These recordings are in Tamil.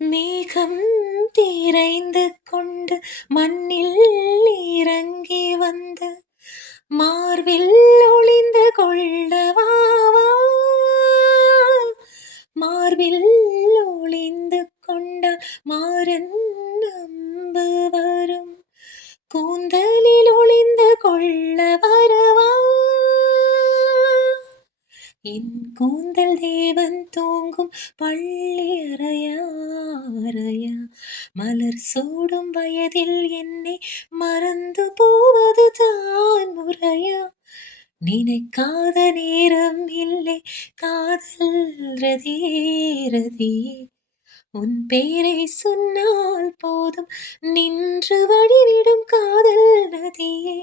மேகம் திரைந்து கொண்டு மண்ணில் இறங்கி வந்து மார்பில் ஒளிந்து கொள்ளவாவா, மார்பில் ஒளிந்து கொண்டால் மாறன் நம்பு வரும், கூந்தலில் ஒளிந்து கொள்ள வரவா, என் கூந்தல் தேவன் தூங்கும் பள்ளி அறையா அறையா, மலர் சூடும் வயதில் என்னை மறந்து போவது தான் முறையா, நினைக்காத நேரம் இல்லை காதல் ரதியே ரதியே, உன் பேரை சொன்னால் போதும் நின்று வழிவிடும் காதல் நதியே,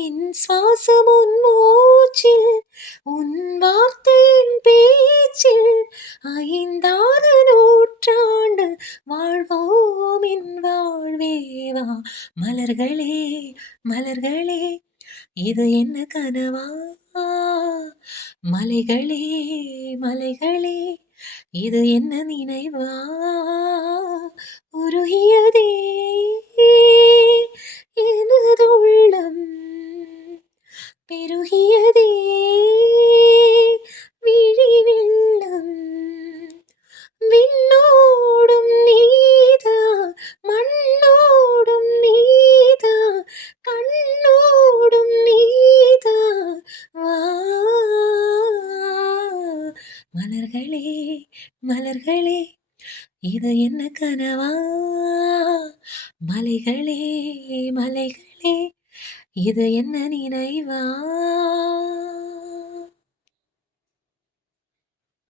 என் சுவாசம் உன் மூச்சில் உன் வார்த்தையின் பேச்சில், ஐந்தாறு நூற்றாண்டு வாழ்வோம் என் வாழ்வேவா, மலர்களே மலர்களே இது என்ன கனவா, மலைகளே மலைகளே இது என்ன நினைவா, உருகியதே எனது உள்ளம், பெருகியதே விழி வெள்ளம், விண்ணோடும் நீதா மண்ணோடும் நீதா கண்ணோடும் நீதா வா, மலர்களே மலர்களே இது என்ன கனவா, மலைகளே மலைகளே இது என்ன நினைவா.